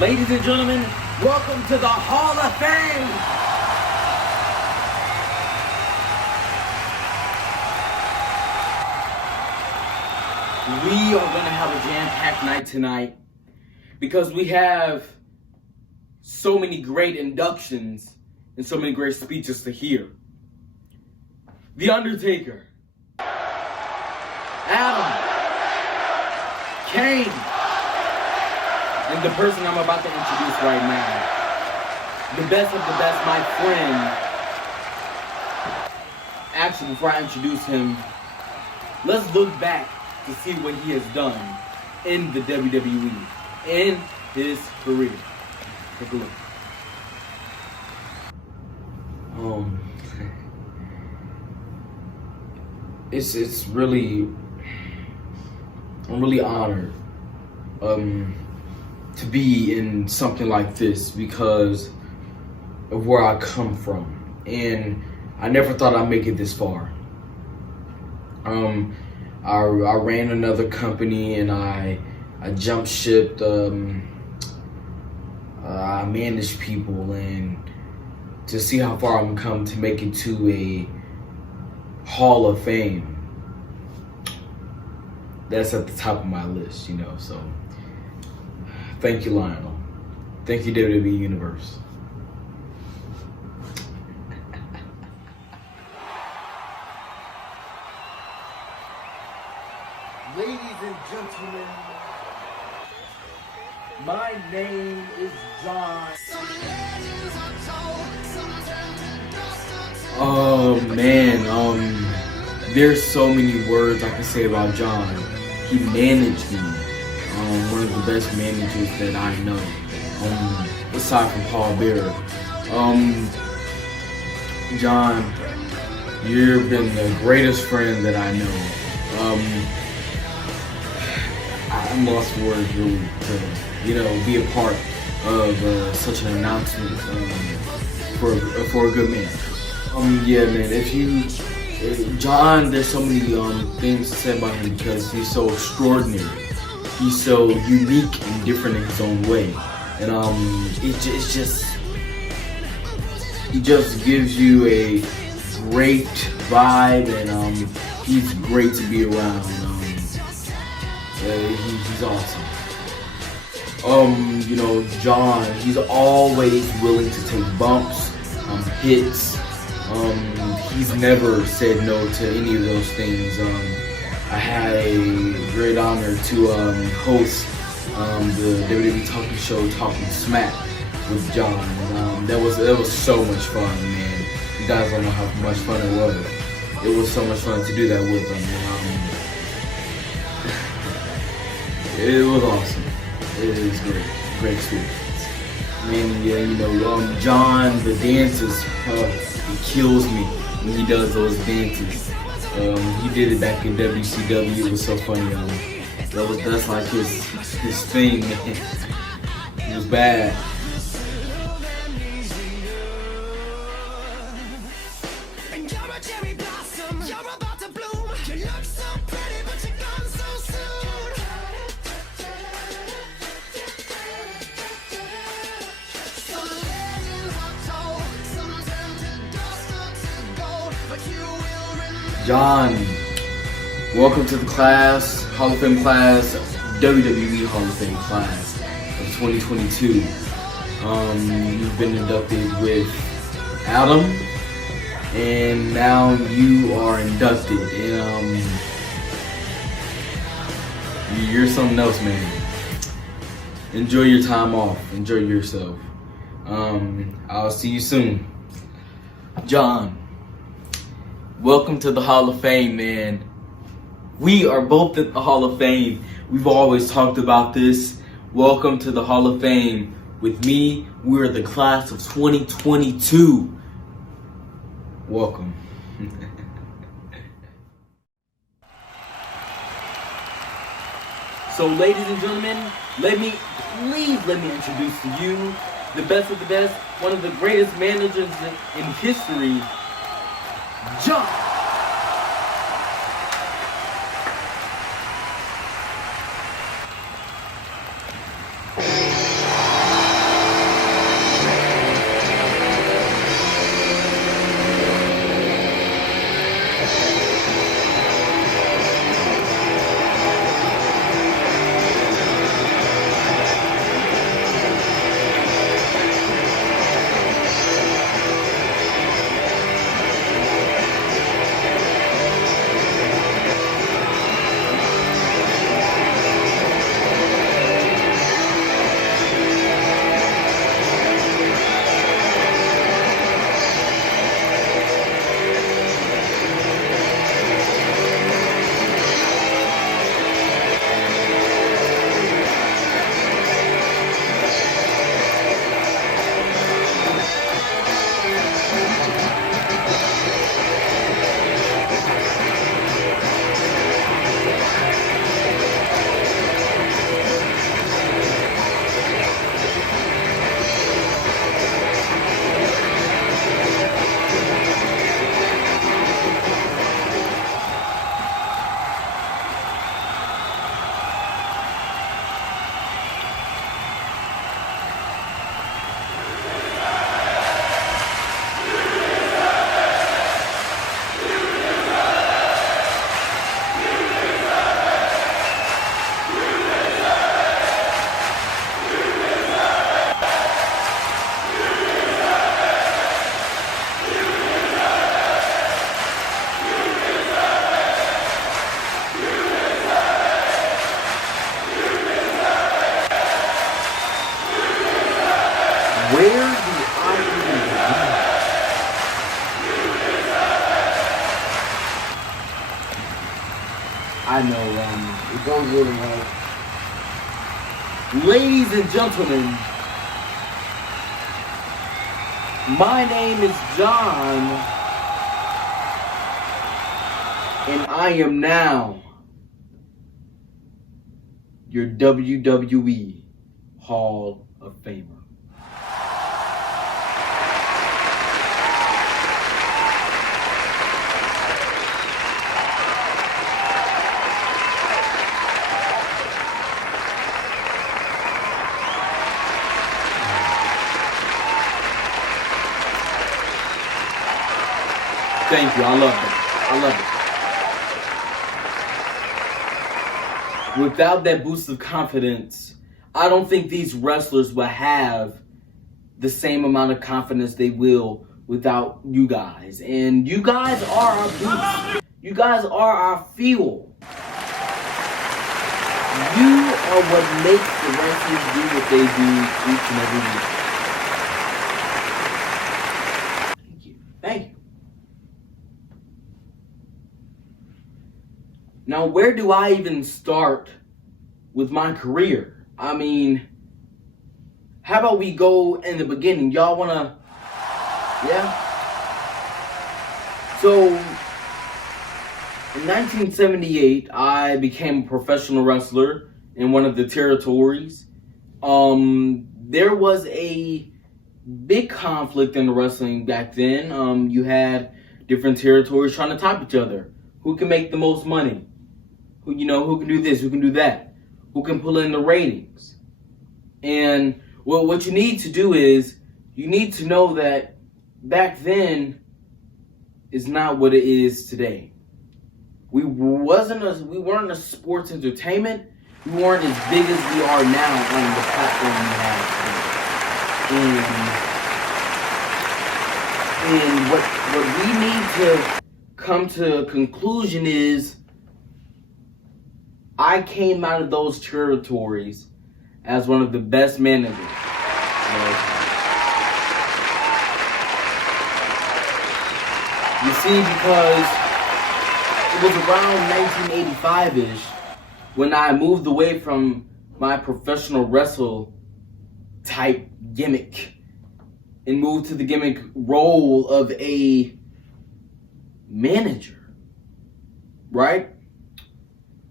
Ladies and gentlemen, welcome to the Hall of Fame! We are going to have a jam-packed night tonight because we have so many great inductions and so many great speeches to hear. The Undertaker, Adam, Kane, and the person I'm about to introduce right now. The best of the best, my friend. Actually, before I introduce him, let's look back to see what he has done in the WWE, in his career. Take a look. It's really, I'm really honored to be in something like this because of where I come from, and I never thought I'd make it this far. I ran another company and I jump shipped. I managed people, and to see how far I'm come to make it to a Hall of Fame, that's at the top of my list, you know. So thank you, Lionel. Thank you, WWE Universe. Ladies and gentlemen, my name is John. Oh man, there's so many words I can say about John. He managed me. One of the best managers that I know. Aside from Paul Bearer. John, you've been the greatest friend that I know. I'm lost for words really to, be a part of such an announcement for a good man. Yeah, man. John, there's so many things to say about him because he's so extraordinary. He's so unique and different in his own way, and he just gives you a great vibe, and he's great to be around. He's awesome. John, he's always willing to take bumps, hits. He's never said no to any of those things. I had a great honor to host the WWE talking show Talking Smack with John. And, that was so much fun, man. You guys don't know how much fun it was. It was so much fun to do that with him. It was awesome. It was great experience. Man, yeah, John, the dances, he kills me when he does those dances. He did it back in WCW. It was so funny. That's like his thing, man. It was bad. John, welcome to the class, Hall of Fame class, WWE Hall of Fame class of 2022. You've been inducted with Adam, and now you are inducted. And you're something else, man. Enjoy your time off. Enjoy yourself. I'll see you soon. John, welcome to the Hall of Fame, man. We are both at the Hall of Fame. We've always talked about this. Welcome to the Hall of Fame. With me, we're the class of 2022. Welcome. So, ladies and gentlemen, let me introduce to you the best of the best, one of the greatest managers in history, John. I know, it goes really well. Ladies and gentlemen, my name is John, and I am now your WWE Hall of Famer. Thank you. I love that. Without that boost of confidence, I don't think these wrestlers will have the same amount of confidence they will without you guys. And you guys are our boost. You guys are our fuel. You are what makes the wrestlers do what they do each and every week. Thank you. Thank you. Now, where do I even start with my career? I mean, how about we go in the beginning? Y'all wanna, yeah? So, in 1978, I became a professional wrestler in one of the territories. There was a big conflict in the wrestling back then. You had different territories trying to top each other. Who can make the most money? Who can do this, who can do that, who can pull in the ratings. And well, what you need to do is, you need to know that back then is not what it is today. We weren't a sports entertainment. We weren't as big as we are now on the platform we have today. And what we need to come to a conclusion is, I came out of those territories as one of the best managers. You see, because it was around 1985-ish when I moved away from my professional wrestle type gimmick and moved to the gimmick role of a manager, right?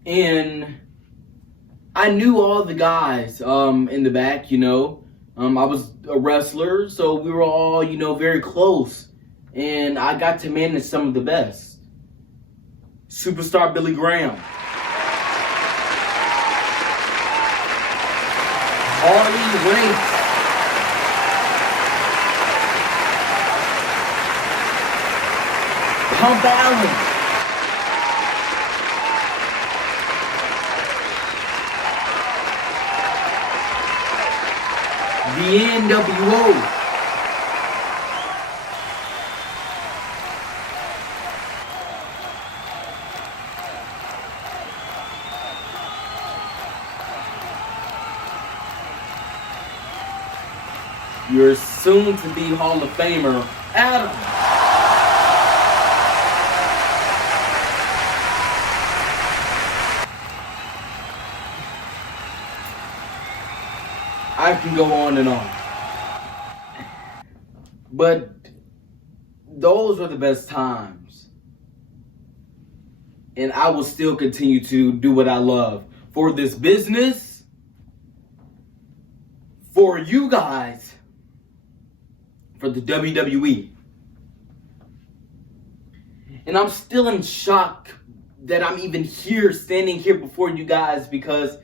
And I knew all the guys in the back, I was a wrestler, so we were all, very close. And I got to manage some of the best. Superstar Billy Graham. Harley Race. Pump Allen. The NWO. Your soon-to-be Hall of Famer, Adam. I can go on and on. But those were the best times. And I will still continue to do what I love. For this business, for you guys, for the WWE. And I'm still in shock that I'm even here, standing here before you guys, because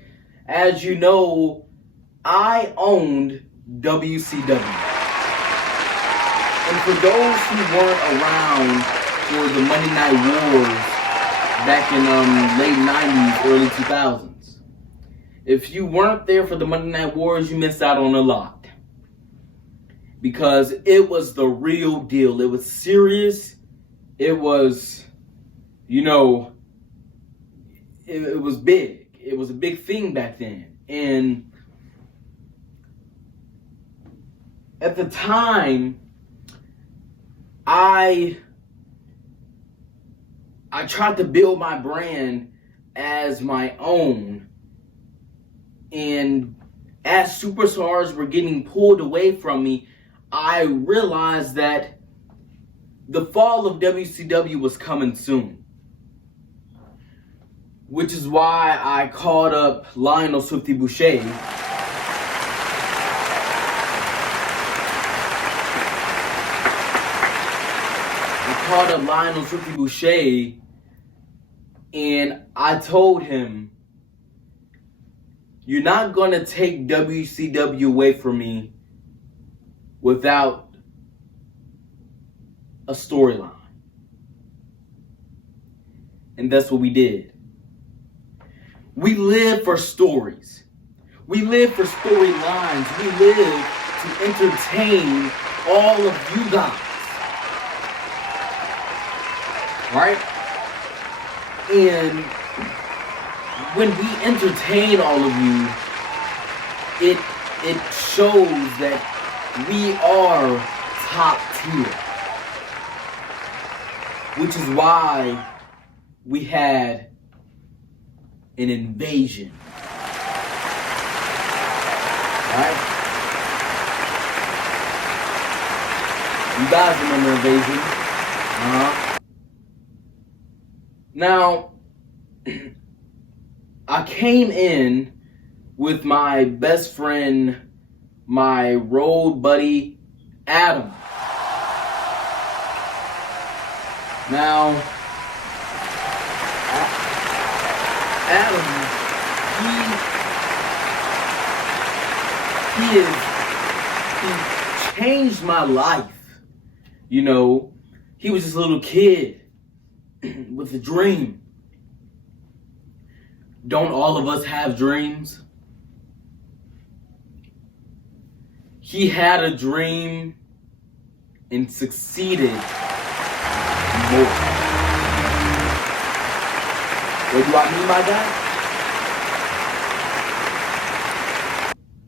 as you know, I owned WCW. And for those who weren't around for the Monday Night Wars back in late 90s, early 2000s, if you weren't there for the Monday Night Wars, you missed out on a lot. Because it was the real deal. It was serious. It was, it was big. It was a big thing back then. And at the time, I tried to build my brand as my own. And as superstars were getting pulled away from me, I realized that the fall of WCW was coming soon. Which is why I called up Lionel Swifty Boucher. And I told him, you're not going to take WCW away from me without a storyline. And that's what we did. We live for stories. We live for storylines. We live to entertain all of you guys. Right? And when we entertain all of you, it shows that we are top tier. Which is why we had an invasion. Right? You guys remember invasion? Now, I came in with my best friend, my road buddy, Adam. Now, Adam, he changed my life. You know, he was just a little kid with a dream. Don't all of us have dreams? He had a dream and succeeded more. What do I mean by that?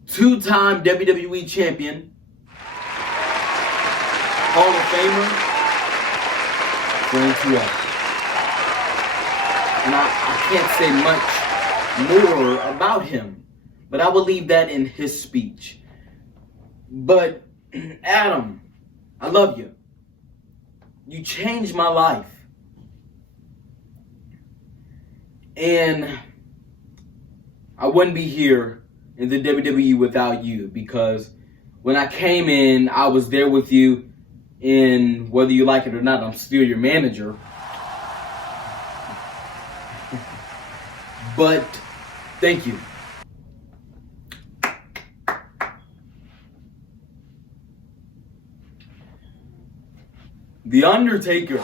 2-time WWE champion, Hall of Famer, Frank Tuel. And I can't say much more about him, but I will leave that in his speech. But Adam, I love you. You changed my life. And I wouldn't be here in the WWE without you, because when I came in, I was there with you, and whether you like it or not, I'm still your manager. But thank you. The Undertaker.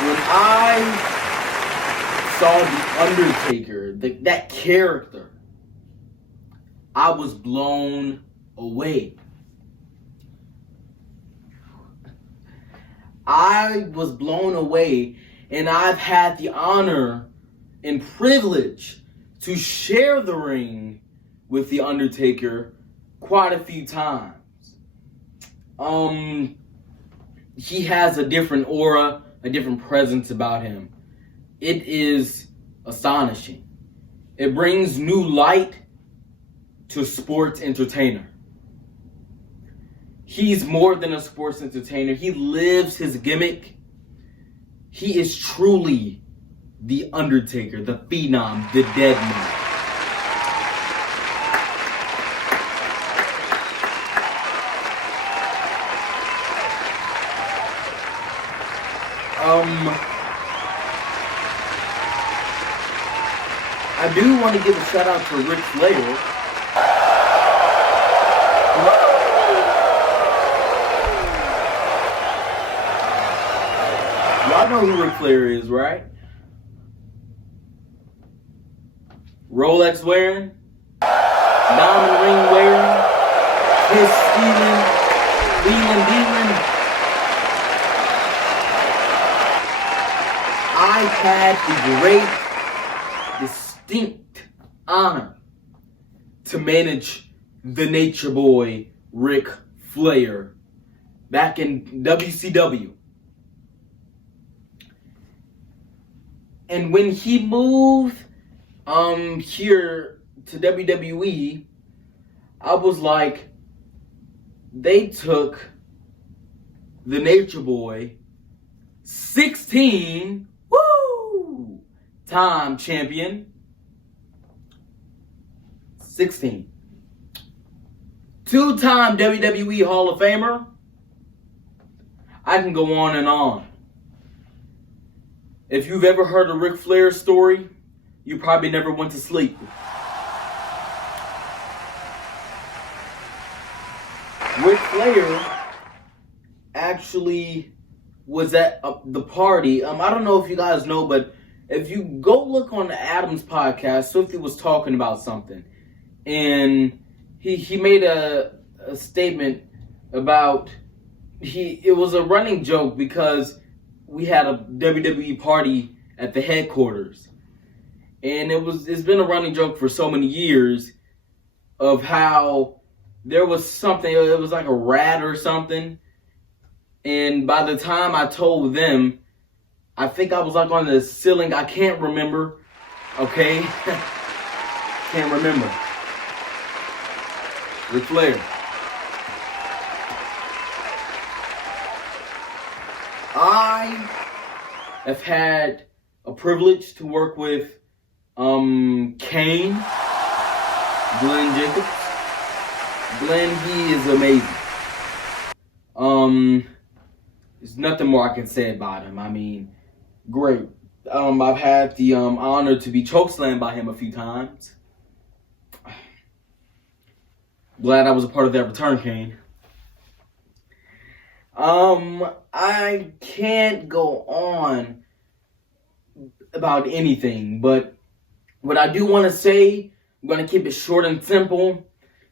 When I saw The Undertaker, that character, I was blown away. I was blown away, and I've had the honor and privilege to share the ring with The Undertaker quite a few times. He has a different aura, a different presence about him. It is astonishing. It brings new light to a sports entertainer. He's more than a sports entertainer. He lives his gimmick. He is truly the Undertaker, the Phenom, the Dead Man. I do want to give a shout out to Ric Flair. Y'all know who Ric Flair is, right? Rolex wearing, diamond ring wearing, kiss stealing, wheeling dealing. I had the great, distinct honor to manage the Nature Boy, Ric Flair back in WCW. And when he moved here to WWE, I was like, they took the Nature Boy, 16 time champion, 16, two-time WWE Hall of Famer. I can go on and on. If you've ever heard a Ric Flair story, you probably never went to sleep. Ric Flair actually was at the party. I don't know if you guys know, but if you go look on the Adams podcast, Swifty was talking about something. And he made a statement about, it was a running joke because we had a WWE party at the headquarters. And it's been a running joke for so many years of how there was something, it was like a rat or something. And by the time I told them, I think I was like on the ceiling. I can't remember. Okay? Can't remember. Ric Flair. I have had a privilege to work with Kane, Glenn Jacobs. Glenn, he is amazing. There's nothing more I can say about him. I mean, great. I've had the honor to be chokeslammed by him a few times. Glad I was a part of that return, Kane. I can't go on about anything, but what I do want to say, I'm going to keep it short and simple.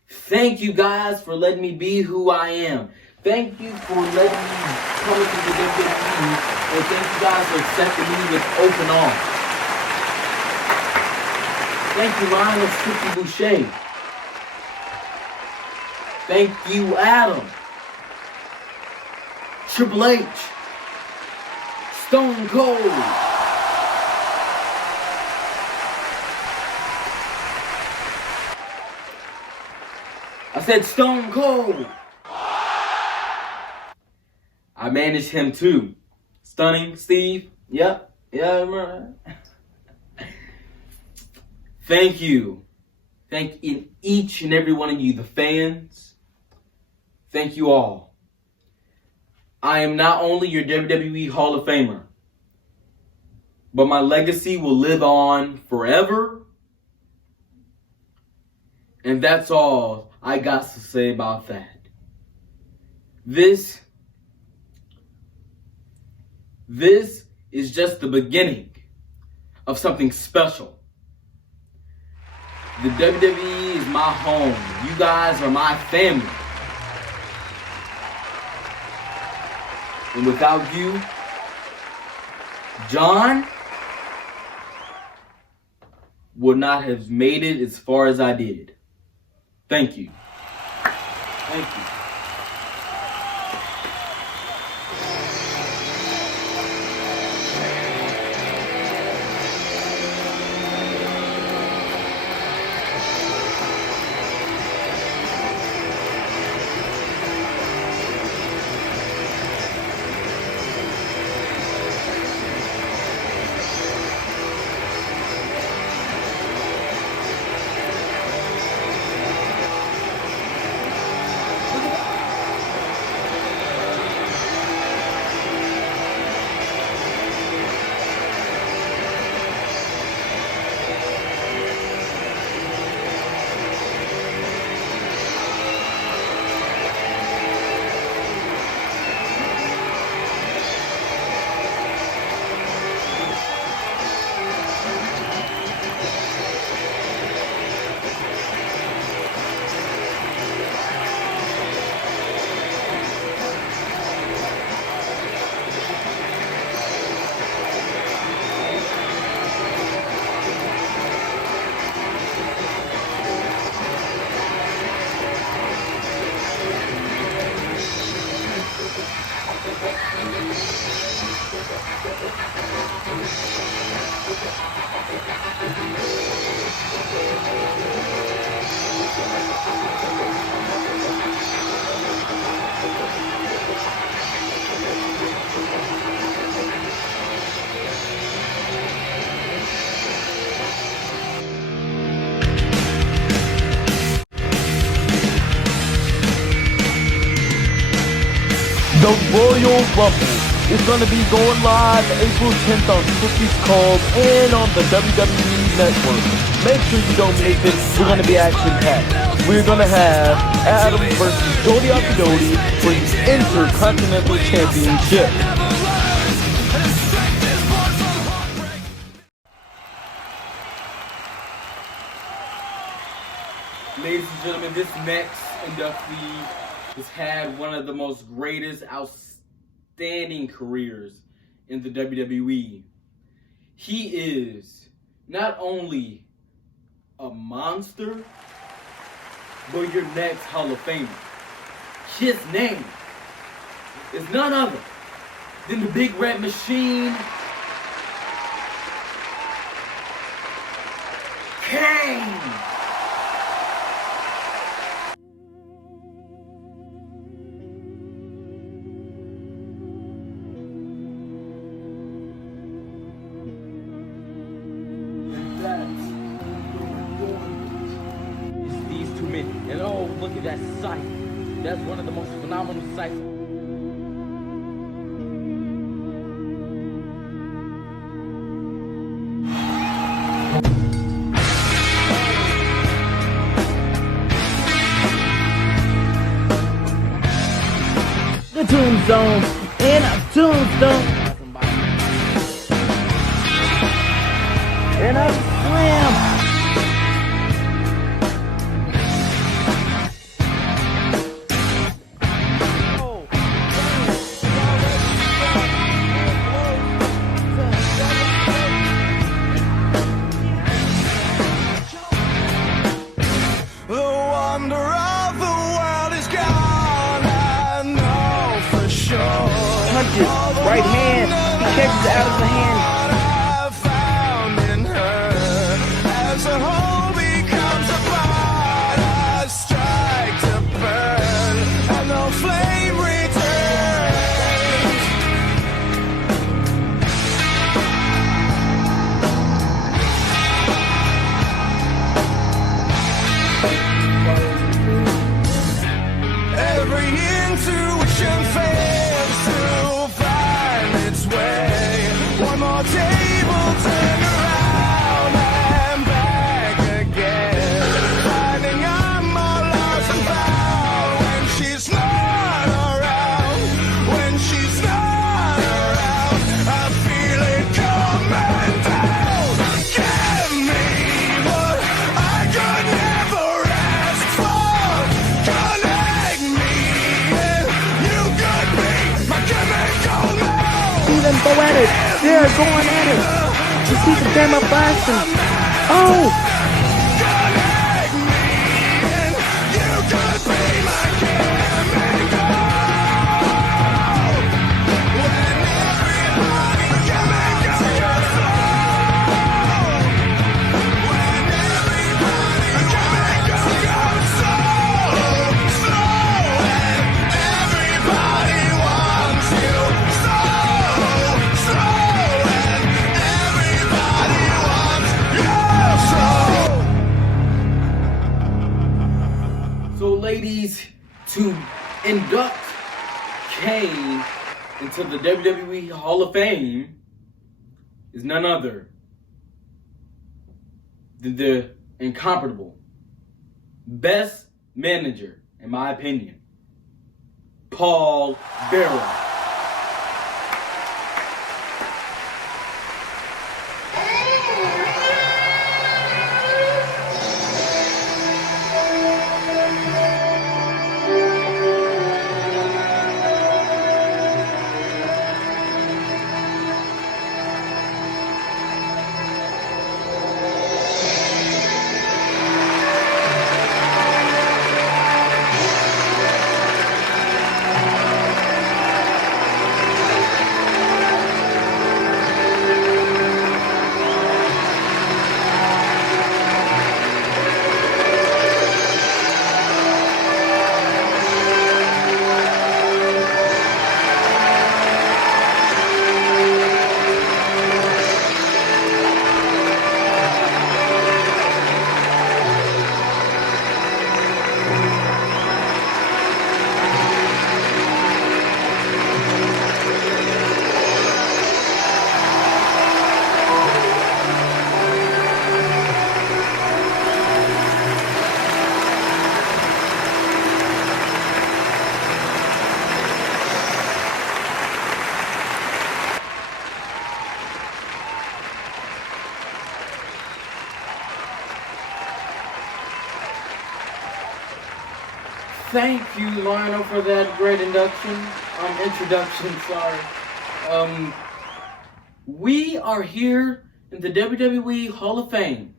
Thank you guys for letting me be who I am. Thank you for letting me come into the WWE, and thank you guys for accepting me with open arms. Thank you, Ryan of Sticky Boucher. Thank you, Adam. Triple H. Stone Cold. I said Stone Cold. I managed him too. Stunning Steve. Yep. Yeah, I remember. Thank you. Thank each and every one of you, the fans. Thank you all. I am not only your WWE Hall of Famer, but my legacy will live on forever. And that's all I got to say about that. This is just the beginning of something special. The WWE is my home. You guys are my family. And without you, John would not have made it as far as I did. Thank you. Thank you. The Royal Rumble is going to be going live April 10th on Cookies Called and on the WWE Network. Make sure you don't miss it. We're going to be action-packed. We're going to have Adam versus Jody Alfidoti for the Intercontinental Championship. Ladies and gentlemen, this next inductee has had one of the most greatest, outstanding careers in the WWE. He is not only a monster, but your next Hall of Famer. His name is none other than the Big Red Machine, Kane. These two men, and oh, look at that sight. That's one of the most phenomenal sights. The Tombstone and a Tombstone and a slam. Punches, right hand, he catches it out of the hand. Every intuition fails to find its way. One more table turned around and back again. Finding I'm more lost and found when she's not around. When she's not around, I feel it coming down. Give me what I could never ask for. Connect me and you could be my chemical now. See them go at it. They're going at it. You see the camera flashing. Oh! Connect me and you could be my chemical. When everybody chemical goes slow. When everybody chemical goes slow and everybody wants you slow and everybody wants you slow. So, ladies, to induct Kane into the WWE Hall of Fame is none other than the incomparable best manager, in my opinion, Paul Bearer. Thank you, Lionel, for that great introduction, sorry. We are here in the WWE Hall of Fame.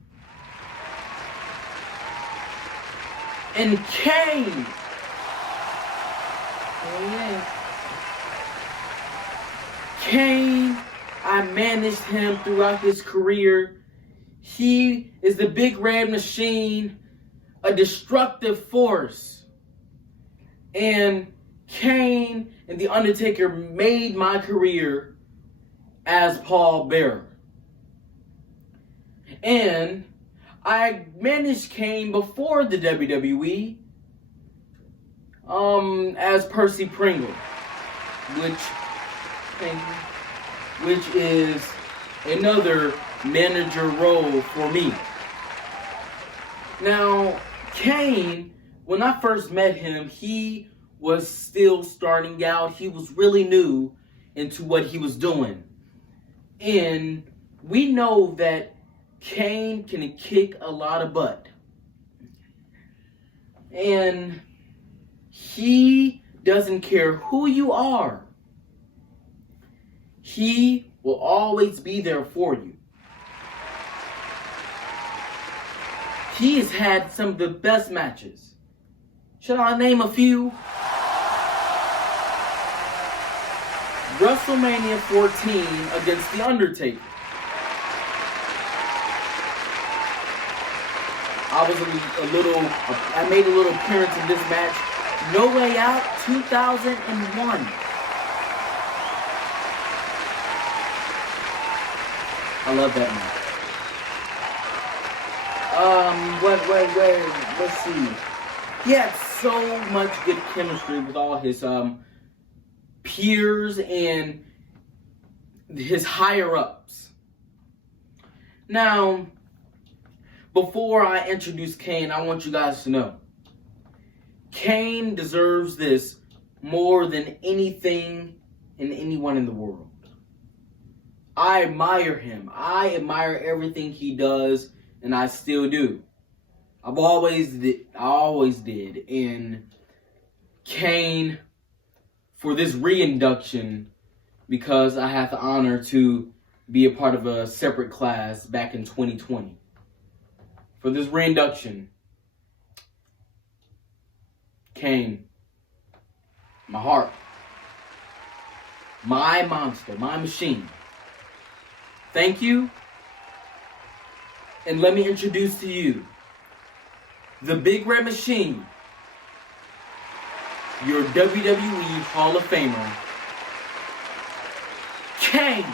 And Kane. Oh yeah. Kane, I managed him throughout his career. He is the big red machine, a destructive force. And Kane and the Undertaker made my career as Paul Bearer. And I managed Kane before the WWE as Percy Pringle, which is another manager role for me. Now, Kane, when I first met him, he was still starting out. He was really new into what he was doing. And we know that Kane can kick a lot of butt. And he doesn't care who you are. He will always be there for you. He has had some of the best matches. Should I name a few? WrestleMania 14 against The Undertaker. I made a little appearance in this match. No Way Out 2001. I love that match. Let's see. He had so much good chemistry with all his peers and his higher ups. Now, before I introduce Kane, I want you guys to know Kane deserves this more than anything and anyone in the world. I admire him. I admire everything he does, and I still do. I always did. And Kane, for this reinduction, because I had the honor to be a part of a separate class back in 2020. For this reinduction, Kane, my heart, my monster, my machine. Thank you. And let me introduce to you the Big Red Machine, your WWE Hall of Famer, Kane.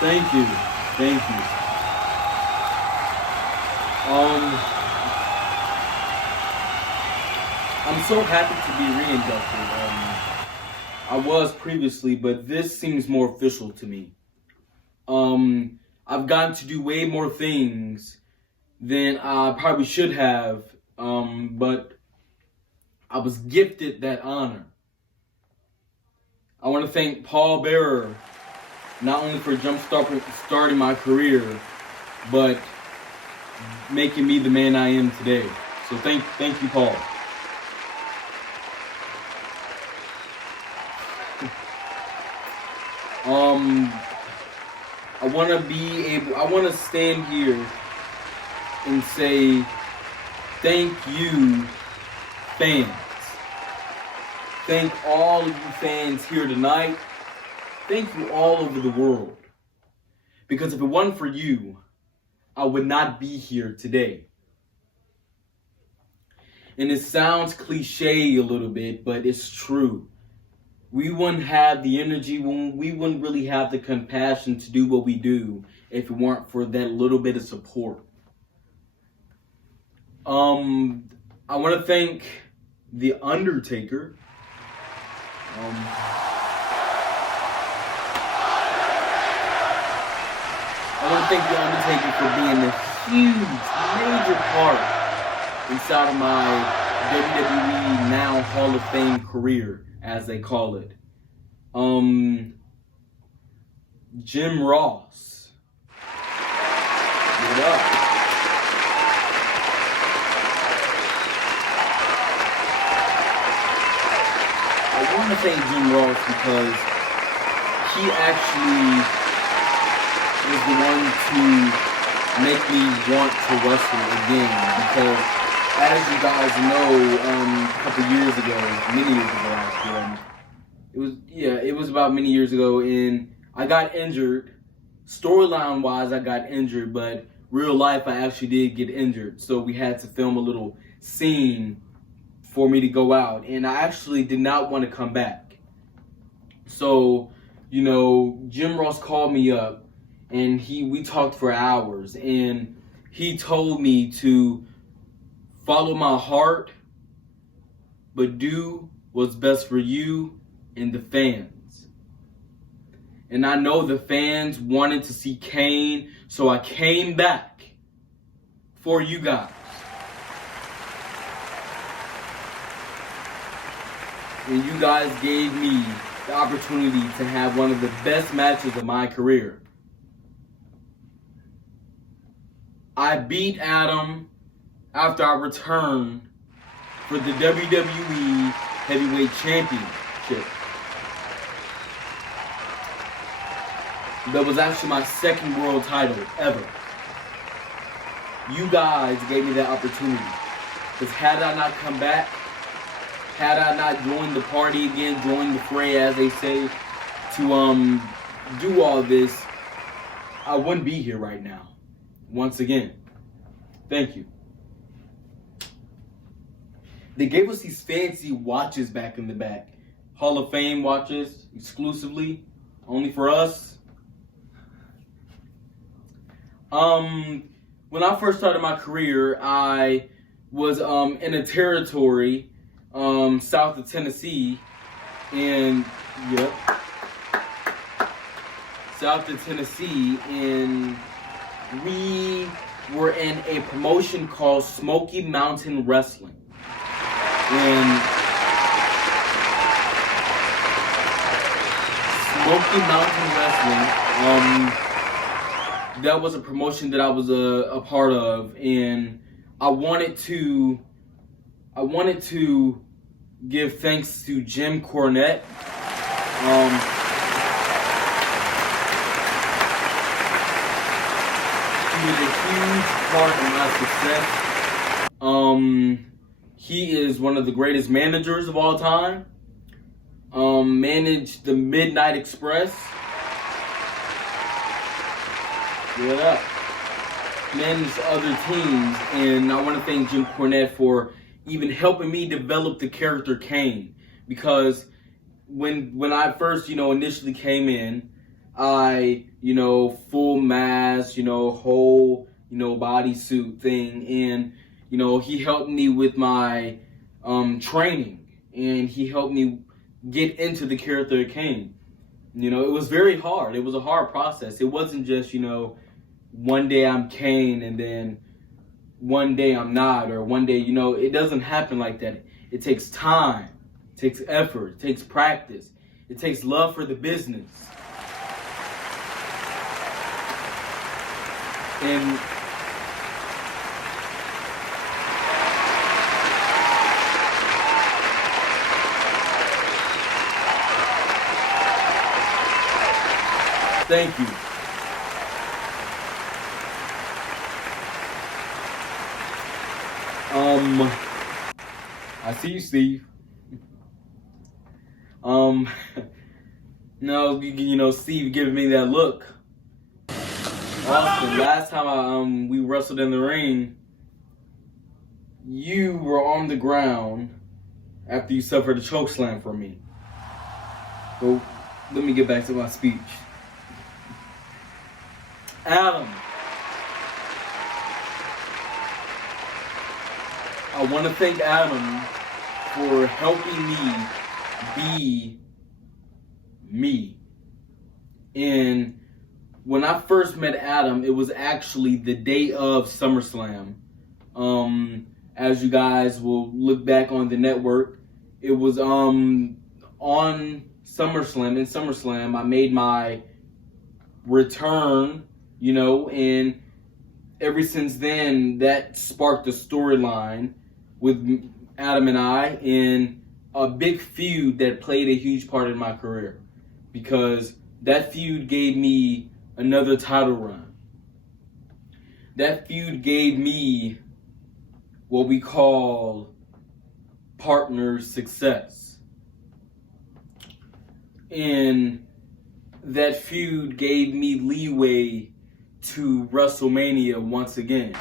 Thank you. I'm so happy to be reinducted. I was previously, but this seems more official to me. I've gotten to do way more things than I probably should have, but I was gifted that honor. I want to thank Paul Bearer, not only for starting my career, but making me the man I am today. So thank you, Paul. I want to stand here and say thank you, fans. Thank all of you fans here tonight. Thank you all over the world. Because if it wasn't for you, I would not be here today. And it sounds cliche a little bit, but it's true. We wouldn't have the energy, we wouldn't really have the compassion to do what we do if it weren't for that little bit of support. I want to thank the Undertaker. I want to thank the Undertaker for being a huge, major part inside of my WWE now Hall of Fame career, as they call it. Jim Ross. What up? I want to thank Jim Ross because he actually was the one to make me want to wrestle again. Because as you guys know, a couple years ago, many years ago actually, it was about many years ago, and I got injured. Storyline wise, I got injured, but real life, I actually did get injured. So we had to film a little scene for me to go out, and I actually did not want to come back. So, Jim Ross called me up, and we talked for hours, and he told me to follow my heart, but do what's best for you and the fans. And I know the fans wanted to see Kane, so I came back for you guys. And you guys gave me the opportunity to have one of the best matches of my career. I beat Adam after I returned for the WWE Heavyweight Championship. That was actually my second world title ever. You guys gave me that opportunity. Because had I not come back, had I not joined the party again, joined the fray, as they say, to do all this, I wouldn't be here right now. Once again, thank you. They gave us these fancy watches back in the back. Hall of Fame watches, exclusively, only for us. When I first started my career, I was in a territory south of Tennessee, and south of Tennessee, and we were in a promotion called Smoky Mountain Wrestling. And Smoky Mountain Wrestling, that was a promotion that I was a part of, and I wanted to give thanks to Jim Cornette. He was a huge part of my success. He is one of the greatest managers of all time. Managed the Midnight Express. Yeah. Managed other teams, and I want to thank Jim Cornette for even helping me develop the character Kane. Because when I first, initially came in, I, full mask, whole, bodysuit thing, and he helped me with my training, and he helped me get into the character of Kane. You know, it was very hard. It was a hard process. It wasn't just, you know, one day I'm Kane and then one day I'm not, or one day, you know, it doesn't happen like that. It takes time, it takes effort, it takes practice, it takes love for the business. And thank you. I see you, Steve. No, you know, Steve giving me that look. Austin, last time we wrestled in the ring, you were on the ground after you suffered a choke slam from me. Well, let me get back to my speech. Adam, I want to thank Adam for helping me be me. And when I first met Adam, it was actually the day of SummerSlam. As you guys will look back on the network, it was on SummerSlam. In SummerSlam, I made my return, you know, and ever since then, that sparked a storyline with Adam and I, and a big feud that played a huge part in my career, because that feud gave me another title run. That feud gave me what we call partner success. And that feud gave me leeway to WrestleMania once again.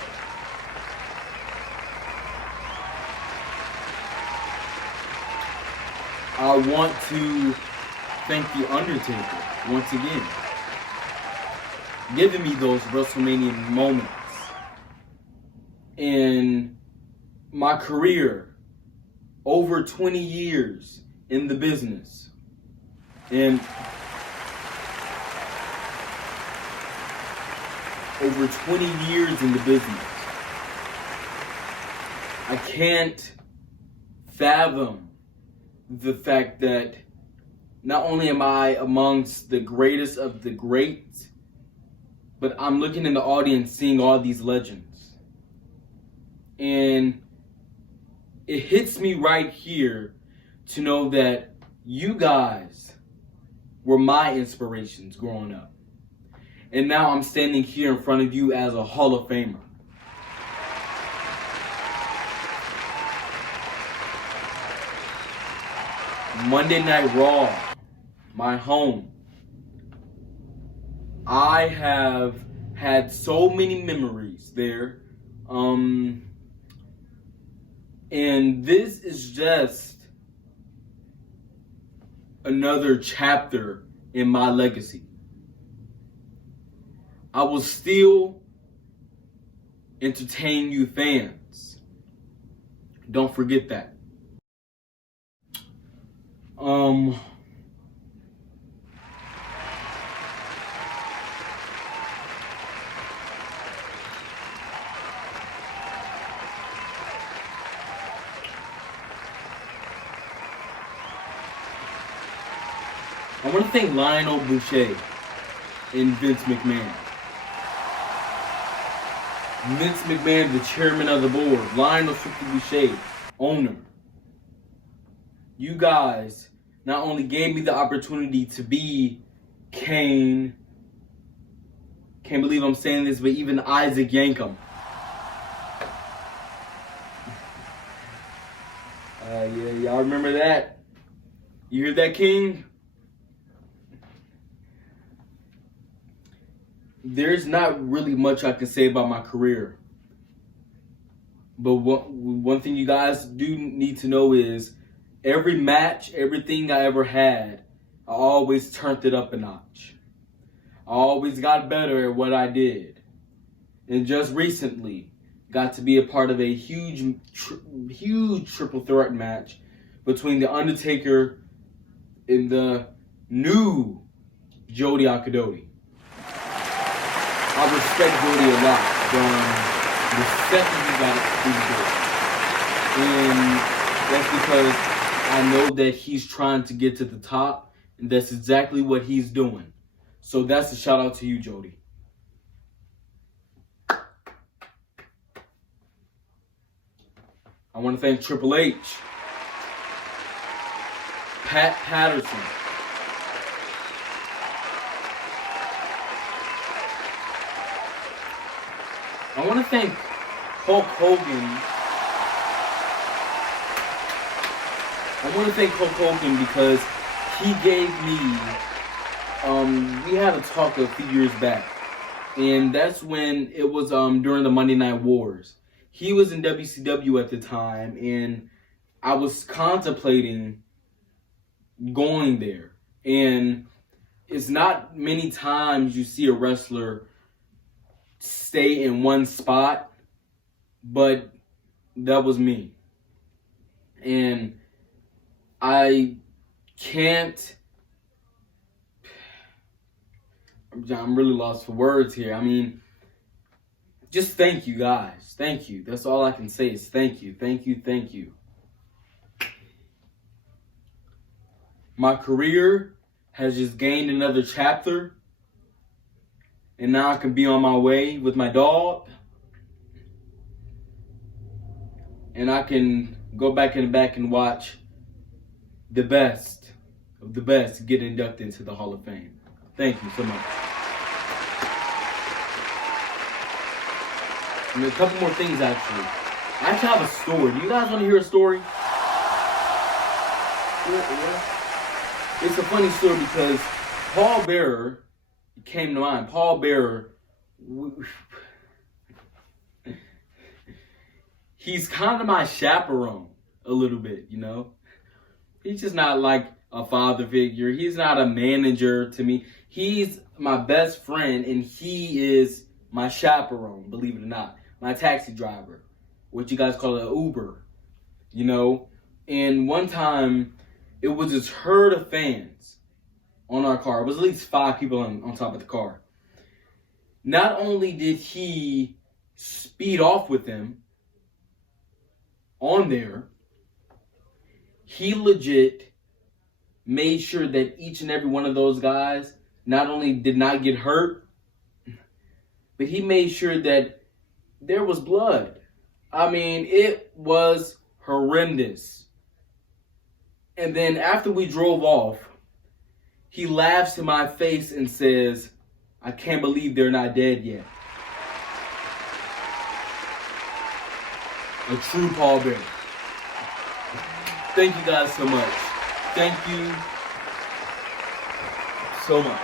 I want to thank the Undertaker once again, giving me those WrestleMania moments in my career, over 20 years in the business. And over 20 years in the business, I can't fathom the fact that not only am I amongst the greatest of the great, but I'm looking in the audience seeing all these legends. And it hits me right here to know that you guys were my inspirations growing up. And now I'm standing here in front of you as a Hall of Famer. Monday Night Raw, my home. I have had so many memories there. And this is just another chapter in my legacy. I will still entertain you fans. Don't forget that. I want to thank Lionel Boucher and Vince McMahon. Vince McMahon, the chairman of the board. Lionel Boucher, owner. You guys not only gave me the opportunity to be Kane, can't believe I'm saying this, but even Isaac Yankem. Yeah, y'all remember that? You hear that, King? There's not really much I can say about my career. But one thing you guys do need to know is every match, everything I ever had, I always turned it up a notch. I always got better at what I did. And just recently, got to be a part of a huge triple threat match between The Undertaker, in the new Jody Akadoti. I respect Jody a lot from the second he got through the door. And that's because I know that he's trying to get to the top, and that's exactly what he's doing. So that's a shout out to you, Jody. I want to thank Triple H, Pat Patterson, I want to thank Hulk Hogan. Because he gave me, we had a talk a few years back, and that's when it was during the Monday Night Wars. He was in WCW at the time, and I was contemplating going there. And it's not many times you see a wrestler stay in one spot, but that was me. And I can't, I'm really lost for words here. I mean, just thank you guys. Thank you. That's all I can say is thank you. Thank you. Thank you. My career has just gained another chapter. And now I can be on my way with my dog. And I can go back in the back and watch the best of the best get inducted into the Hall of Fame. Thank you so much. And a couple more things, actually. I actually have a story. Do you guys want to hear a story? Yeah. It's a funny story because Paul Bearer came to mind. Paul Bearer, he's kind of my chaperone a little bit, you know? He's just not like a father figure. He's not a manager to me. He's my best friend, and he is my chaperone, believe it or not. My taxi driver, what you guys call an Uber, you know? And one time, it was this herd of fans on our car. It was at least 5 people on top of the car. Not only did he speed off with them on there, he legit made sure that each and every one of those guys not only did not get hurt, but he made sure that there was blood. I mean, it was horrendous. And then after we drove off, he laughs in my face and says, "I can't believe they're not dead yet." A true Paul Bearer. Thank you guys so much. Thank you so much.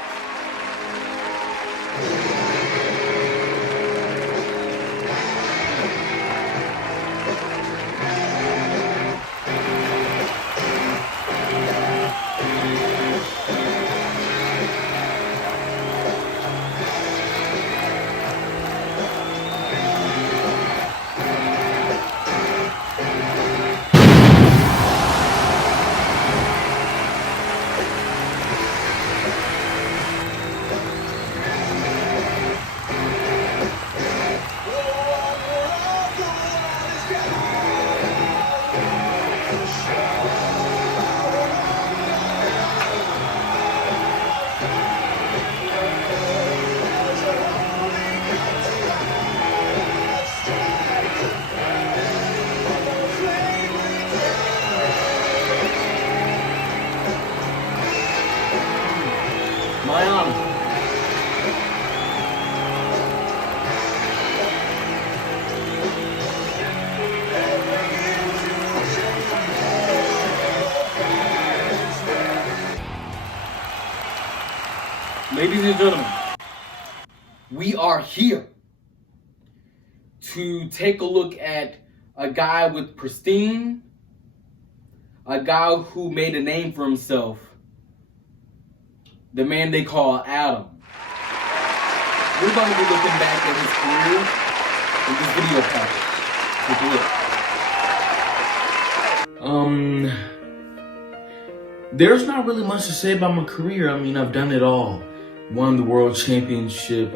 My honor. Ladies and gentlemen, we are here to take a look at a guy with pristine, a guy who made a name for himself, the man they call Adam. We're going to be looking back at his career in this video package. Take a look. There's not really much to say about my career. I mean, I've done it all. Won the world championship.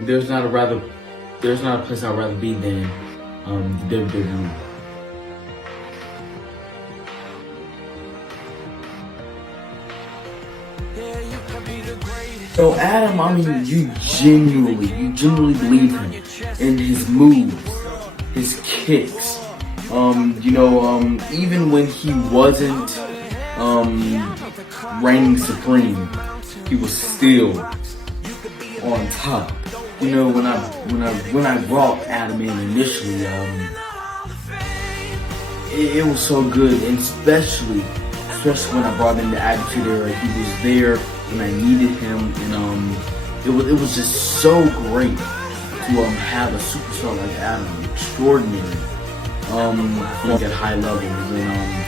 There's not a place I'd rather be than the WWE. So Adam, I mean, you genuinely believe him in his moves, his kicks. Even when he wasn't reigning supreme, he was still on top. When I brought Adam in initially, it was so good, and especially when I brought in the Attitude Era. He was there when I needed him, and it was just so great to have a superstar like Adam, extraordinary, at high levels, and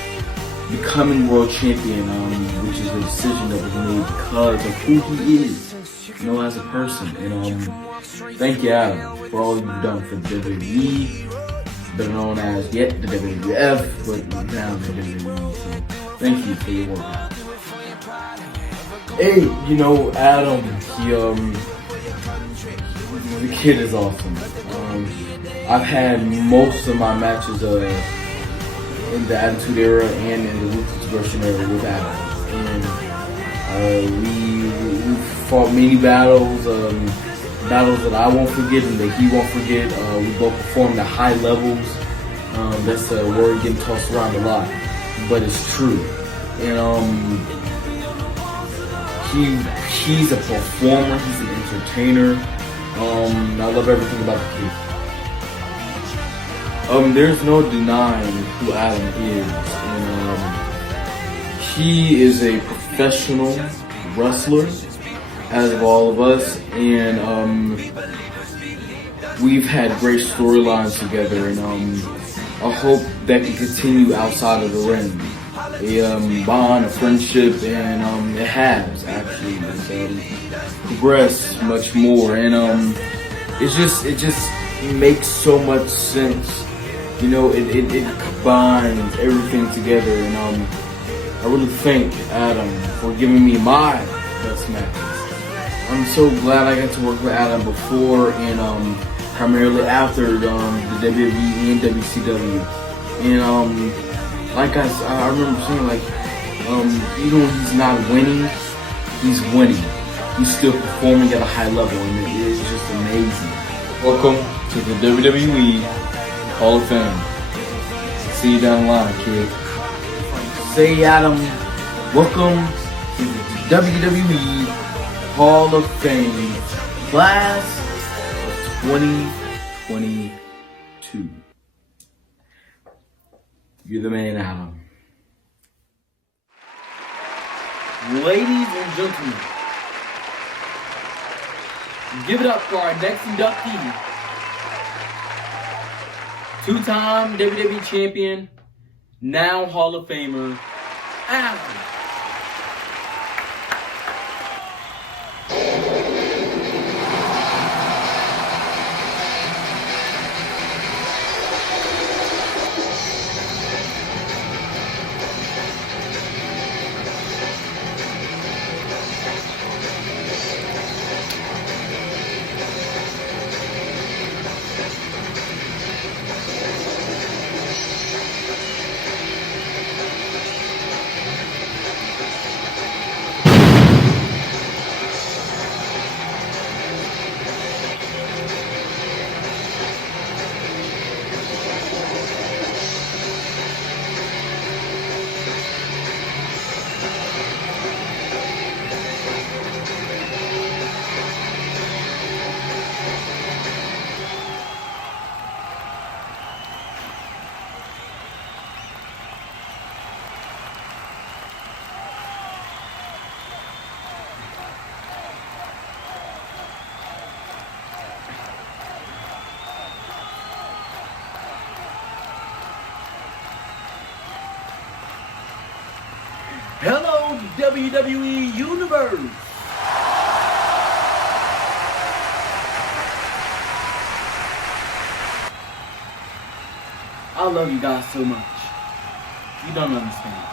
becoming world champion, which is a decision that was made because of who he is, as a person. And thank you, Adam, for all you've done for the WWE, better known as yet the WWF, but now the WWE. So thank you for your work. Hey, Adam, the kid is awesome. I've had most of my matches in the Attitude Era and in the Ruthless Aggression Era with Adam, and we fought many battles that I won't forget and that he won't forget. We both performed at high levels. That's a word getting tossed around a lot, but it's true. And he's a performer. He's an entertainer. I love everything about the kid. There's no denying who Adam is, and he is a professional wrestler, as of all of us, and we've had great storylines together, and I hope that can continue outside of the ring. A bond, a friendship, and it has actually progressed much more, and it just makes so much sense. It combines everything together, and I really thank Adam for giving me my best matches. I'm so glad I got to work with Adam before and primarily after the WWE and WCW. And like I remember saying, even when he's not winning, he's winning. He's still performing at a high level, and it is just amazing. Welcome to the WWE Hall of Fame. See you down the line, kid. Say, Adam, welcome to the WWE Hall of Fame, class of 2022. You're the man, Adam. Ladies and gentlemen, give it up for our next inductee. Two-time WWE champion, now Hall of Famer, Adam. Hello, WWE Universe! I love you guys so much. You don't understand.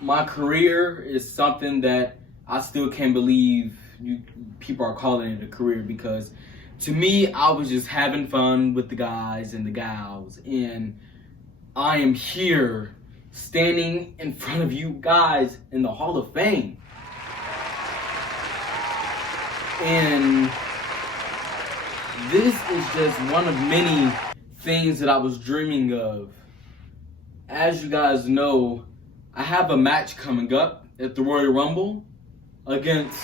My career is something that I still can't believe people are calling it a career, because to me, I was just having fun with the guys and the gals, and I am here standing in front of you guys in the Hall of Fame. And this is just one of many things that I was dreaming of. As you guys know, I have a match coming up at the Royal Rumble against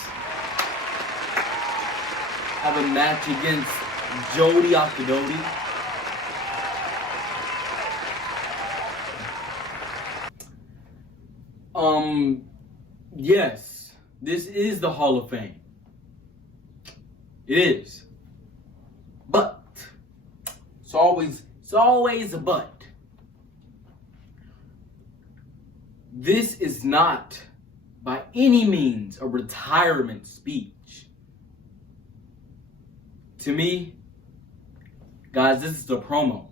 Jody Octodody. Yes, this is the Hall of Fame. It is. But it's always a but. This is not by any means a retirement speech. To me, guys, this is a promo.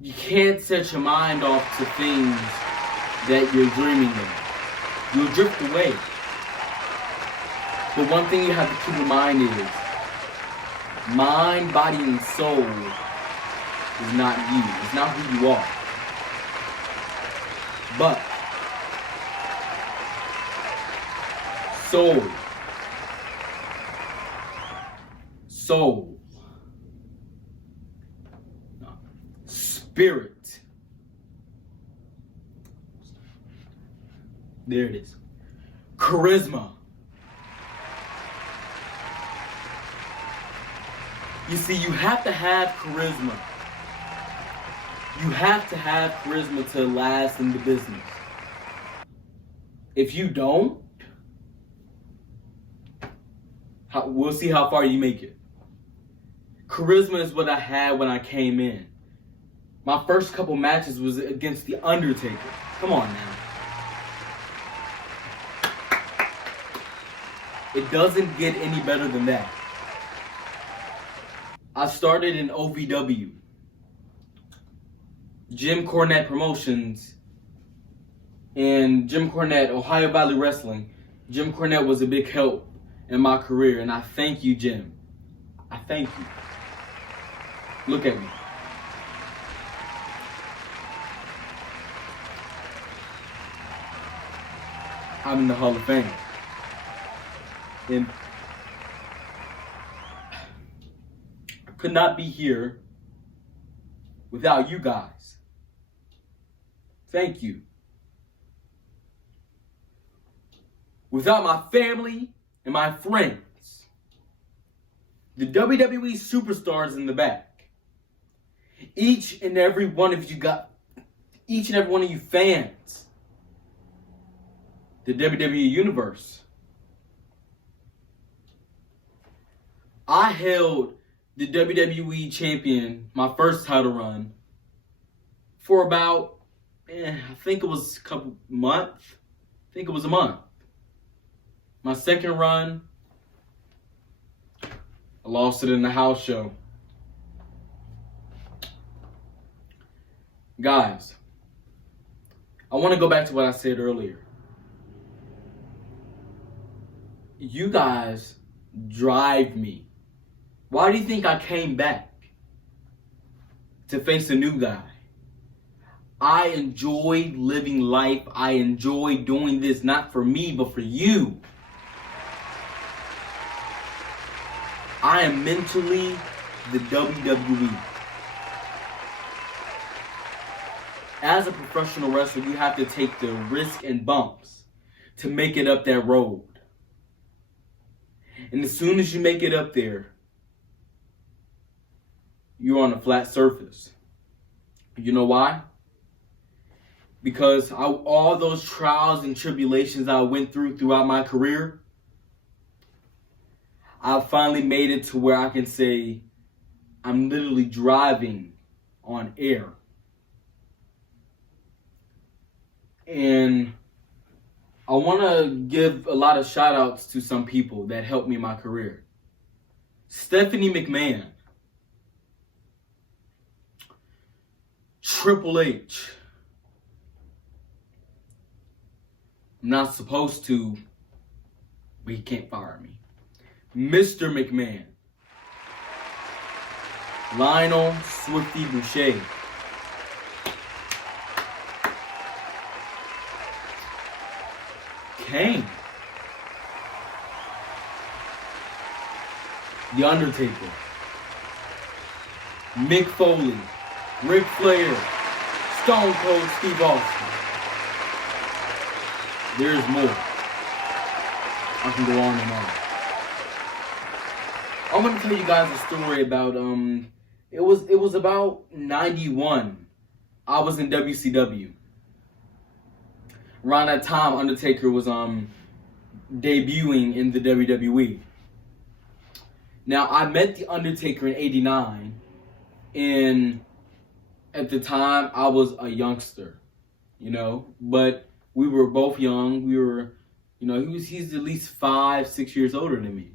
You can't set your mind off to things that you're dreaming of. You'll drift away. But one thing you have to keep in mind is, mind, body, and soul is not you. It's not who you are. But soul, spirit. There it is. Charisma. You see, you have to have charisma. You have to have charisma to last in the business. If you don't, we'll see how far you make it. Charisma is what I had when I came in. My first couple matches was against the Undertaker. Come on now. It doesn't get any better than that. I started in OVW. Jim Cornette Promotions and Jim Cornette, Ohio Valley Wrestling. Jim Cornette was a big help in my career, and I thank you, Jim. I thank you. Look at me. I'm in the Hall of Fame. And I could not be here without you guys. Thank you. Without my family and my friends, the WWE superstars in the back, each and every one of you fans, the WWE Universe. I held the WWE champion, my first title run, for about, I think it was a month. I think it was a month. My second run, I lost it in the house show. Guys, I want to go back to what I said earlier. You guys drive me. Why do you think I came back to face a new guy? I enjoy living life. I enjoy doing this, not for me, but for you. I am mentally the WWE. As a professional wrestler, you have to take the risk and bumps to make it up that road. And as soon as you make it up there, you're on a flat surface. You know why? Because all those trials and tribulations I went throughout my career, I finally made it to where I can say I'm literally driving on air. And I want to give a lot of shout outs to some people that helped me in my career. Stephanie McMahon. Triple H. I'm not supposed to, but he can't fire me. Mr. McMahon. Lionel Swifty Boucher. Kane. The Undertaker. Mick Foley. Ric Flair. Stone Cold Steve Austin. There's more. I can go on and on. I'm gonna tell you guys a story about it was about 91. I was in WCW. Around that time, Undertaker was debuting in the WWE. Now, I met the Undertaker in '89, and at the time I was a youngster, but we were both young. We were, he's at least 5-6 years older than me,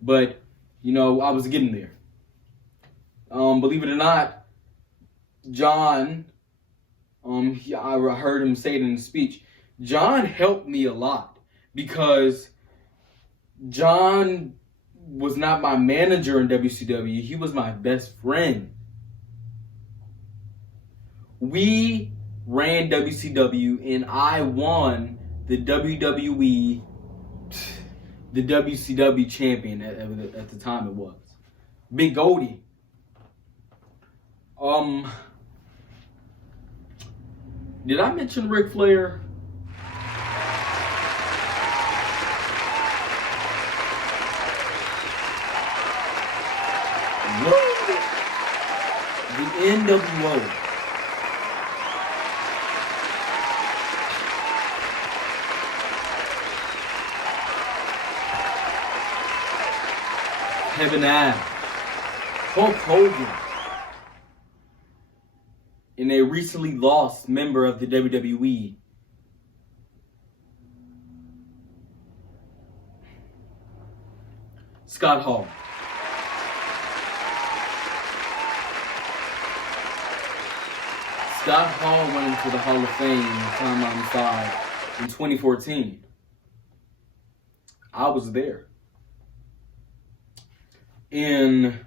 but I was getting there. Believe it or not, John, I heard him say it in his speech. John helped me a lot because John was not my manager in WCW. He was my best friend. We ran WCW and I won the WWE, the WCW champion at the time it was. Big Goldie. Did I mention Ric Flair? The NWO. Kevin Nash, Hulk Hogan, and a recently lost member of the WWE, Scott Hall. Scott Hall went into the Hall of Fame time on side in 2014. I was there. And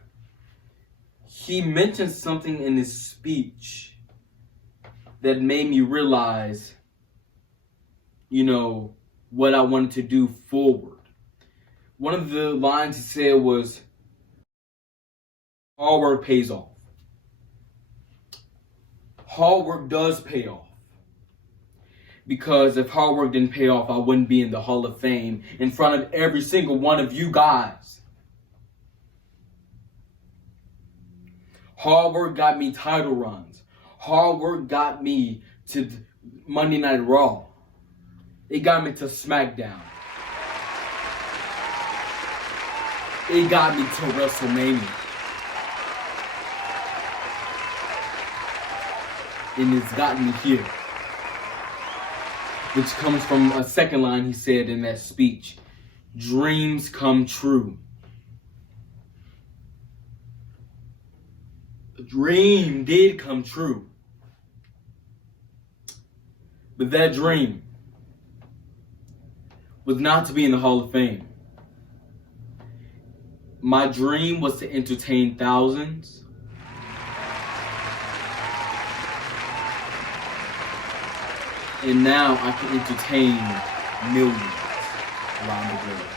he mentioned something in his speech that made me realize, what I wanted to do forward. One of the lines he said was, hard work pays off. Hard work does pay off. Because if hard work didn't pay off, I wouldn't be in the Hall of Fame in front of every single one of you guys. Hard work got me title runs. Hard work got me to Monday Night Raw. It got me to SmackDown. It got me to WrestleMania. And it's gotten me here. Which comes from a second line he said in that speech. Dreams come true. A dream did come true. But that dream was not to be in the Hall of Fame. My dream was to entertain thousands. And now I can entertain millions around the globe.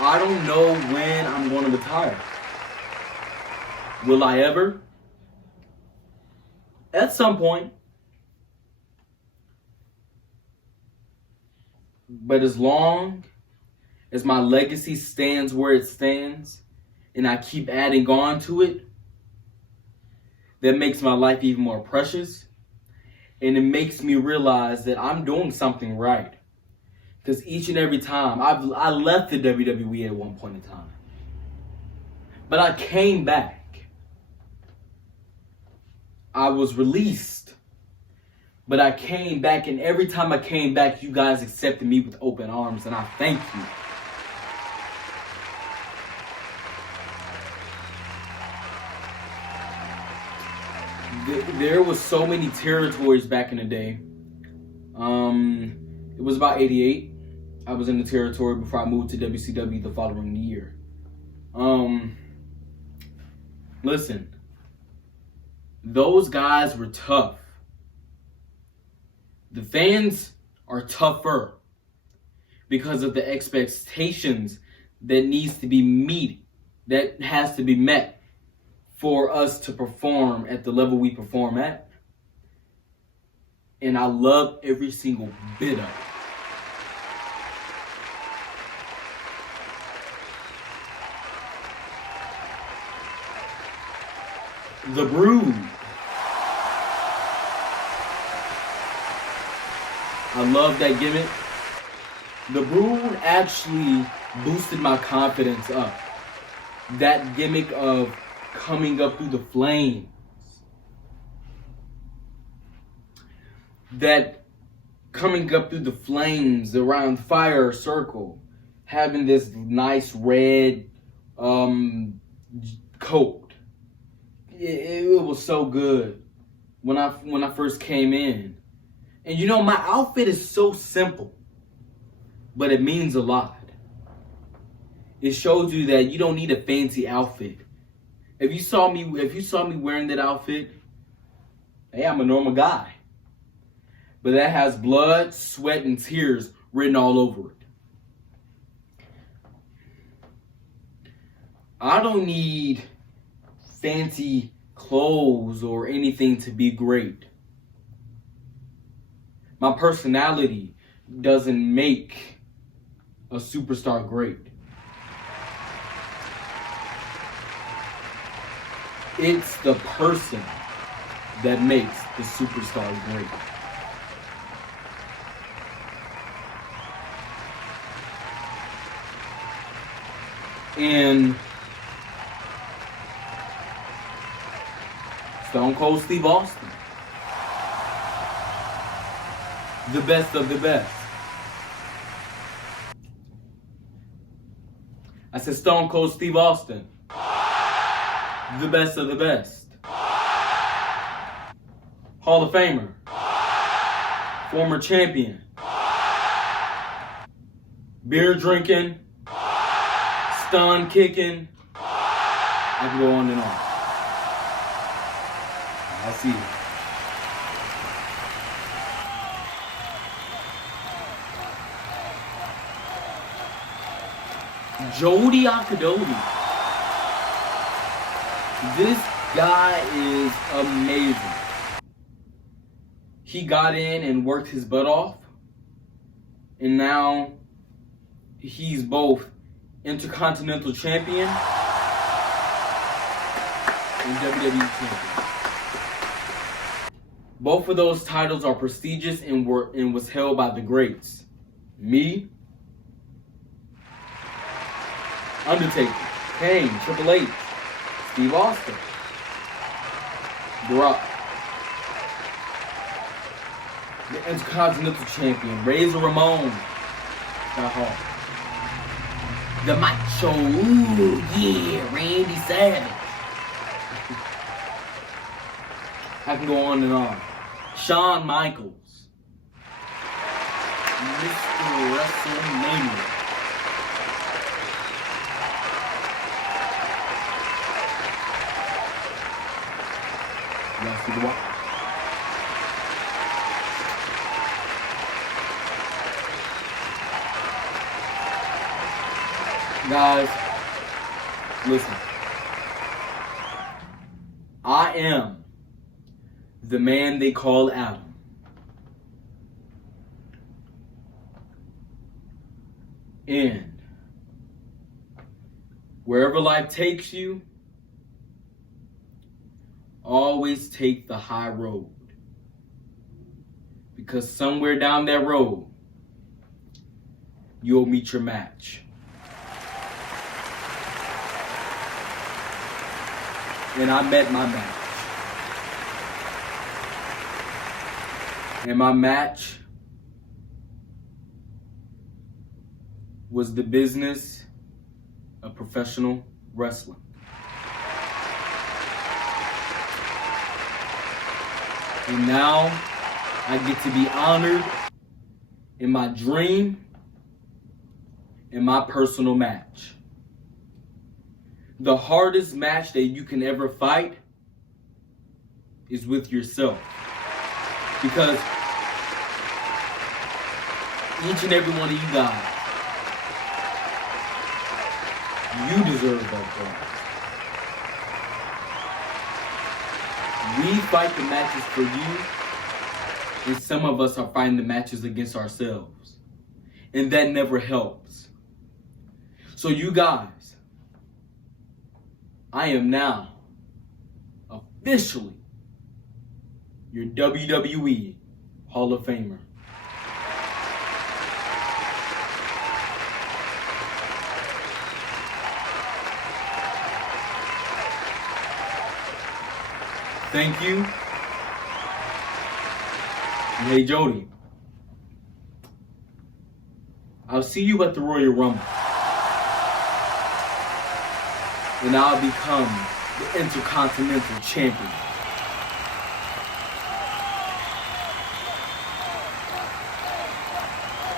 I don't know when I'm going to retire. Will I ever? At some point. But as long as my legacy stands where it stands, and I keep adding on to it, that makes my life even more precious. And it makes me realize that I'm doing something right. Because each and every time, I left the WWE at one point in time. But I came back. I was released But I came back, and every time I came back, you guys accepted me with open arms, and I thank you. There was so many territories back in the day. It was about 88. I was in the territory before I moved to WCW the following year. Listen, those guys were tough. The fans are tougher because of the expectations that needs to be has to be met for us to perform at the level we perform at. And I love every single bit of it. The Brood. I love that gimmick. The Brood actually boosted my confidence up. That gimmick of coming up through the flames. That coming up through the flames around fire circle. Having this nice red coat. It was so good when I first came in. And you know, my outfit is so simple, but it means a lot. It shows you that you don't need a fancy outfit. If you saw me wearing that outfit, hey, I'm a normal guy. But that has blood, sweat, and tears written all over it. I don't need fancy clothes or anything to be great. My personality doesn't make a superstar great. It's the person that makes the superstar great. And Stone Cold Steve Austin, the best of the best. I said Stone Cold Steve Austin, the best of the best. Hall of Famer, former champion, beer drinking, stun kicking. I can go on and on. I see you. Jody Akadodi. This guy is amazing. He got in and worked his butt off. And now he's both Intercontinental Champion and WWE Champion. Both of those titles are prestigious and was held by the greats. Me, Undertaker, Kane, Triple H, Steve Austin, The Rock, the Intercontinental Champion, Razor Ramon, Scott Hall, the Macho, ooh yeah, Randy Savage. I can go on and on. Shawn Michaels, Mr. WrestleMania. Y'all see the walk? Guys, listen. I am the man they call Adam. And wherever life takes you, always take the high road. Because somewhere down that road, you'll meet your match. And I met my match. And my match was the business of professional wrestling. And now I get to be honored in my dream, in my personal match. The hardest match that you can ever fight is with yourself. Because each and every one of you guys, you deserve that prize. We fight the matches for you, and some of us are fighting the matches against ourselves. And that never helps. So you guys, I am now officially your WWE Hall of Famer. Thank you. And hey, Jody, I'll see you at the Royal Rumble. And I'll become the Intercontinental Champion.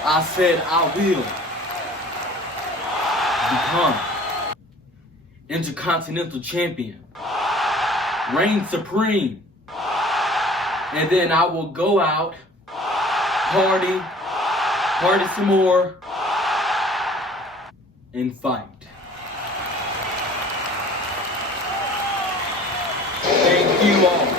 I said I will become Intercontinental Champion, reign supreme, and then I will go out, party some more, and fight. Thank you all.